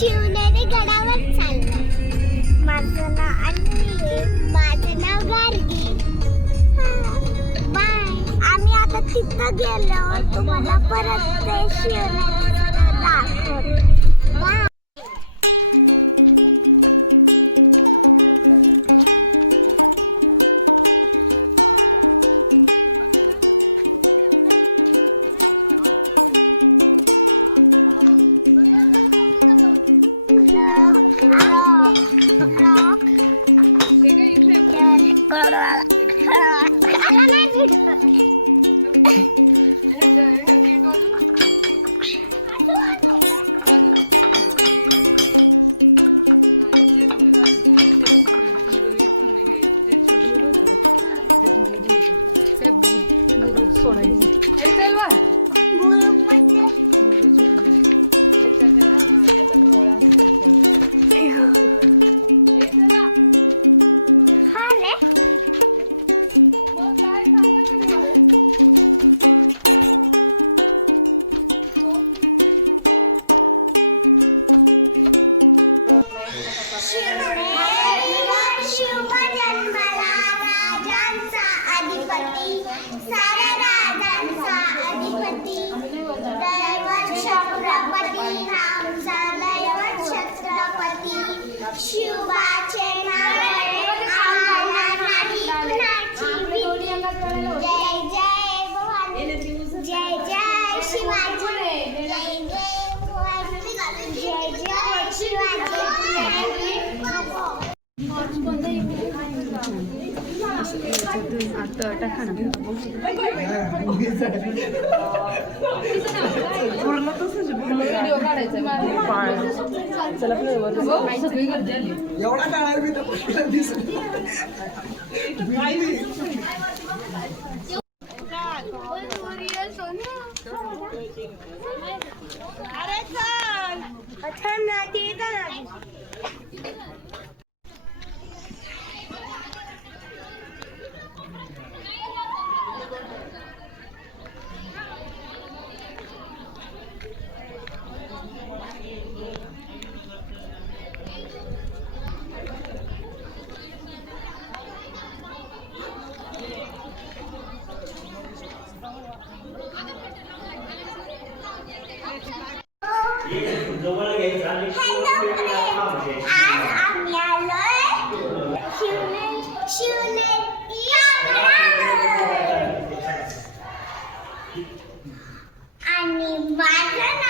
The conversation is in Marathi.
शिवनेरी गडावर चाललोय. माझं नाव अन्वी, माझं नाव गार्गी. बाय. आम्ही आता तिथं गेलो, तुम्हाला परत ते शिवनेरीचं दाखवतो. बाय. शिवाचे नाव आम्हाला नाही कुणाची भीती. जय जय भवानी, जय जय शिवाजी, जय जय भवानी, जय जय शिवाजी. एवढा काढाय मी तर दिसत आणि माझं